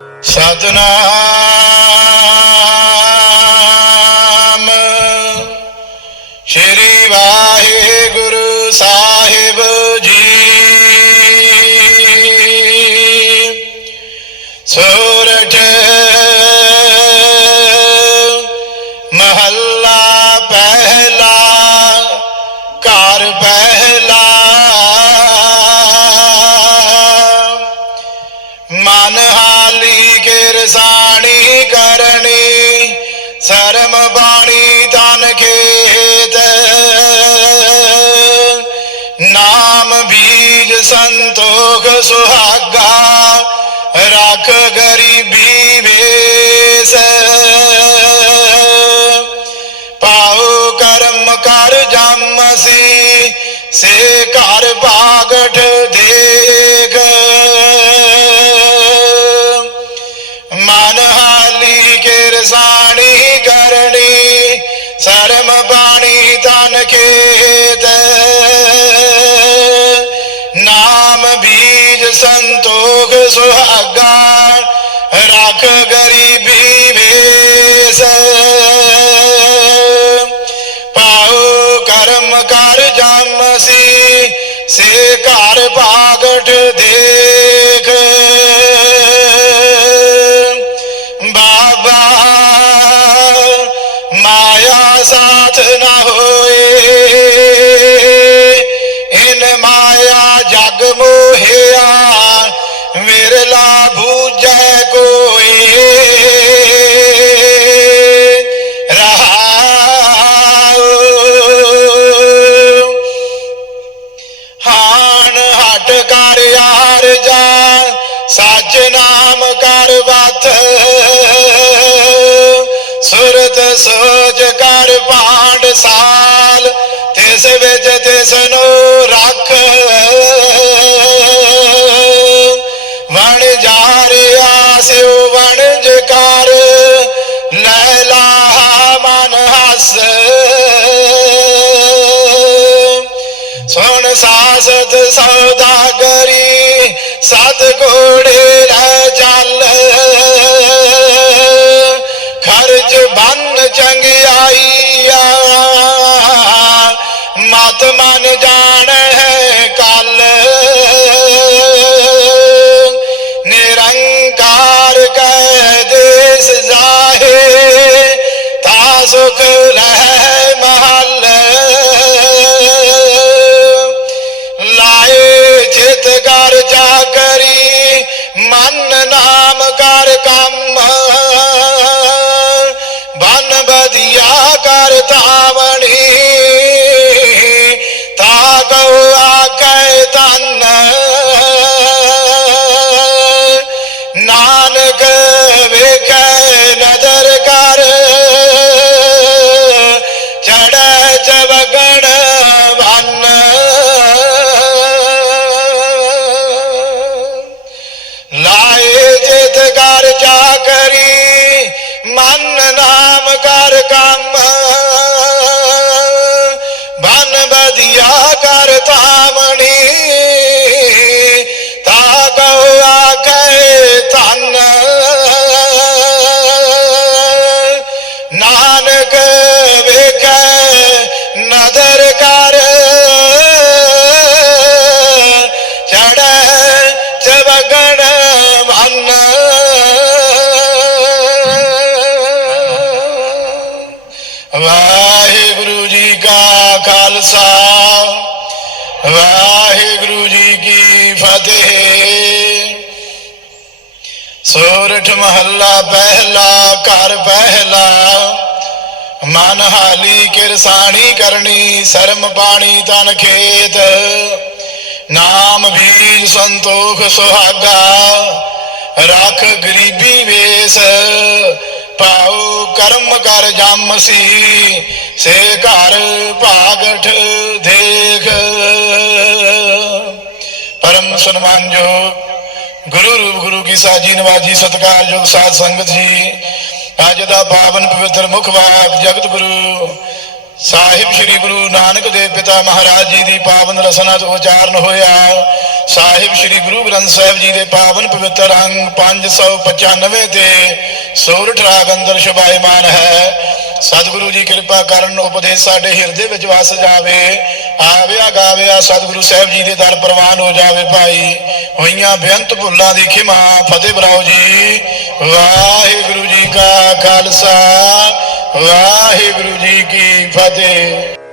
ਸਤਨਾਮ। ਸ਼੍ਰੀ ਵਾਹਿਗੁਰੂ ਸਾਹਿਬ ਜੀ। ਸੂਰਜ ਮਹੱਲਾ ਪਹਿਲਾ ਘਰ ਪਹਿਲਾ। ਮਨ ਹਾਲੀ ਕਿਰਸਾਣੀ ਕਰਨੀ, ਸਰਮ ਬਾਣੀ ਤਨ ਖੇਤ। ਨਾਮ ਬੀਜ ਸੰਤੋਖ ਸੁਹਾਗਾ, ਰੱਖ ਗਰੀਬੀ ਵੇਸ। ਪਾਉ ਕਰਮ ਕਰ ਜਮ ਸੀ, ਸੇ ਘਰ ਬਾਗਠ ਦੇ। ਹਾਲੀ ਕਰਨੀ, ਸਰਮ ਬਾਣੀ ਤਨ ਖੇਤ। ਨਾਮ ਬੀਜ ਸੰਤੋਖ ਸੁਹਾਗਾ, ਰੱਖ ਗਰੀਬੀ ਵੇਸ। ਪਾਉ ਕਰਮ ਕਰ ਜਮ ਸੀ, ਸੇ ਘਰ ਬਾਗਠ ਦੇ ਵਿਰਲਾ ਬੂਝੈ ਕੋਈ ਰਹਾਉ ਹਾਨ ਹਟ ਕਰ ਯਾਰ ਜਾ, ਸੱਚ ਨਾਮ ਕਰ ਬਤ ਸੁਰਤ ਸੋਜ ਕਰ ਪਾਂਡ ਸਾਲ, ਤਿਸ ਵਿੱਚ ਤਿਸ ਨੂੰ ਰੱਖ ਸਾਸਤ ਸੌਦਾਗਰੀ ਸਤ ਘੋੜੇ ਲੈ ਚੱਲ ਖਰਚ ਬੰਨ ਚੰਗਿਆਈਆ ਮਤ ਮਨ ਜਾਣ ਹੈ ਨਾਮ ਕਰ ਕੰਮ। ਬਨ ਬਧਿਆ ਕਰ ਤਾਵਣੀ ਤਾ ਕਉ ਆਕੈ ਤਨ ਨਾਨਕ ਵੇਖੈ ਨਦਰ ਕਰ। ਚੜੈ ਚਵਗਣ ਵਾਹਿਗੁਰੂ ਜੀ ਕਾ ਖਾਲਸਾ, ਵਾਹਿਗੁਰੂ ਜੀ ਕੀ ਫਤਿਹ। ਸੋਰਠ ਮਹੱਲਾ ਪਹਿਲਾ, ਘਰ ਪਹਿਲਾ ਮਨ ਹਾਲੀ ਕਿਰਸਾਣੀ ਕਰਨੀ, ਸਰਮ ਪਾਣੀ ਤਨ ਖੇਤ। ਨਾਮ ਬੀਜ ਸੰਤੋਖ ਸੁਹਾਗਾ, ਰੱਖ ਗਰੀਬੀ ਵੇਸ ਪਾਉ ਕਰਮ ਕਰ ਜਮ ਸੀ, ਸੇ ਘਰ ਭਾਗਠ ਦੇਖ। ਪਰਮ ਸਨਮਾਨਯੋਗ ਗੁਰੂ ਰੂਪ ਗੁਰੂ ਕੀ ਸਾਜੀ ਨਵਾਜੀ ਸਤਕਾਰਯੋਗ ਸਾਧ ਸੰਗਤ ਜੀ, ਅੱਜ ਦਾ ਪਾਵਨ ਪਵਿੱਤਰ ਮੁਖ ਵਾਕ ਜਗਤ ਗੁਰੂ ਸਾਹਿਬ ਸ੍ਰੀ ਗੁਰੂ ਨਾਨਕ ਦੇਵ ਪਿਤਾ ਮਹਾਰਾਜ ਜੀ ਦੀ ਪਾਵਨ ਰਸਨਾ ਤੋਂ ਉਚਾਰਨ ਹੋਇਆ। ਸਾਹਿਬ ਸ੍ਰੀ ਗੁਰੂ ਗ੍ਰੰਥ ਸਾਹਿਬ ਜੀ ਦੇ ਪਾਵਨ ਪਵਿੱਤਰ ਅੰਗ 595 ਤੇ ਸੋਰਠ ਰਾਗ ਅੰਦਰ ਸ਼ੁਭਾਇਮਾਨ ਹੈ। ਸਤਿਗੁਰੂ ਜੀ ਕਿਰਪਾ ਕਰਨ ਉਪਦੇਸ਼ ਸਾਡੇ ਹਿਰਦੇ ਵਿੱਚ ਵਸ ਜਾਵੇ। ਆਵਿਆ ਗਾਵਿਆ ਸਤਿਗੁਰੂ ਸਾਹਿਬ ਜੀ ਦੇ ਦਰ ਪ੍ਰਵਾਨ ਹੋ ਜਾਵੇ ਭਾਈ। ਹੋਈਆਂ ਬੇਅੰਤ ਭੁੱਲਾਂ ਦੀ ਖਿਮਾ, ਫਤਿਹ ਬਰਾਓ ਜੀ। ਵਾਹਿਗੁਰੂ ਜੀ ਕਾ ਖਾਲਸਾ। ਵਾਹਿਗੁਰੂ ਜੀ ਕੀ ਫਤਿਹ।